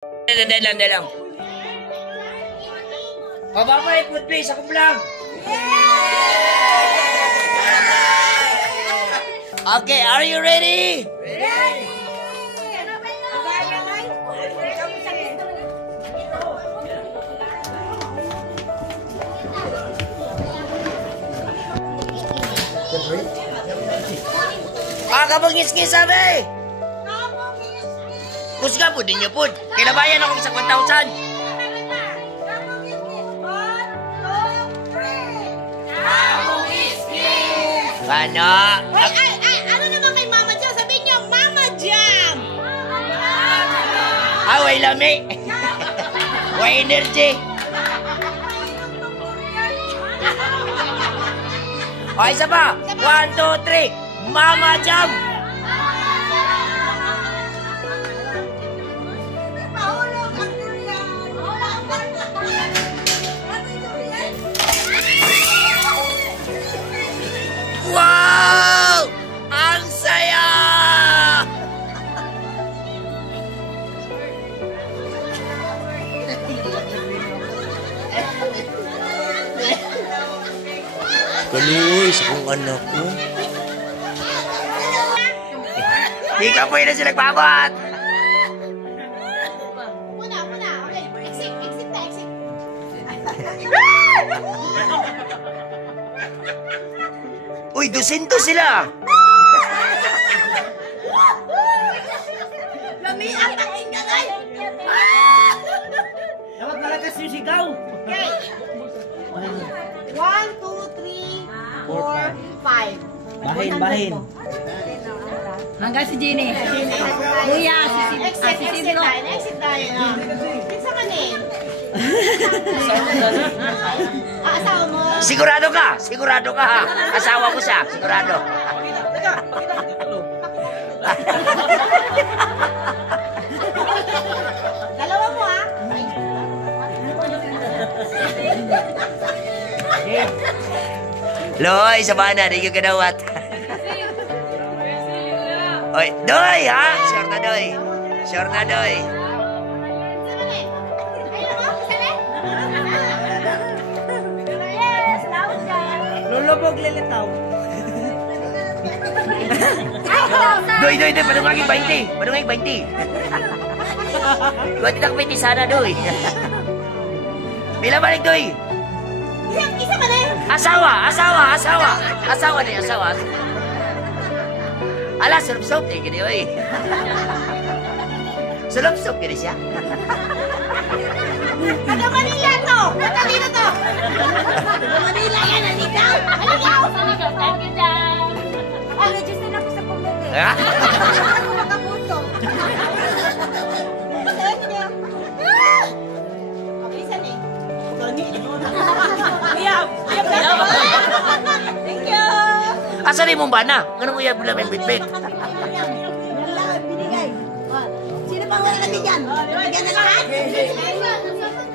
Dali lang. O, babay, food please. Ako vlog. Okay, are you ready? Ready! Kabangis-ngis sabi! Kusga po din niyo po. Kailabayan ako sa 1,000. Ano? Ano naman kay Mama Jam? Sabihin niyo, Mama Jam! Way lami. Way energy. O, isa pa. 1, 2, 3. Mama Jam! Wow! Ang saya! Kaluoy sa kong anak ko. Di ka pwede sila nagbabat! Muna. Okay, exit na. Uy, 200 sila! Lamiang ang ingay! Dapat malakas yung sigaw. Okay. 1, 2, 3, 4, 5. Bahin. Hanggang si Jenny. Kuya, Exit tayo na. Kinsa ka ni? Asawa mo? Sigurado ka ha? Asawa ko siya, sigurado. Dalawa mo ha? Loy, sa mana, di ka ganawat. Oy, Doy ha? Sure na, Doy. Lulubog lilitaw. Doy, padungagin 20. Padungagin 20. Gua tidak 20 sana, Doy. Bila balik, Doy? Isa ka na? Asawa nih, asawa. Alah, surup-surup nih gini, oi. Surup-surup gini siya. Taga Manila to! Matalino to! Taga Manila yan, aligaw! Thank you, Jam. Register na ako sa pamilya. Ako makaputo. Thank you. Isa ni. Thank you. Asa rin mong bana? Ganun mo yan mula may bitbit. Binigay. Sino pang wala natin dyan? Bigyan na lahat?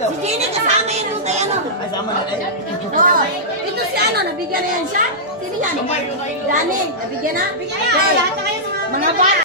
Si Jenny kasama yan nung kay ano. Ito si ano, nabigyan na yan siya? Sino yan? Dani, nabigyan na? Bigyan na. Lahat na kayo mga bata.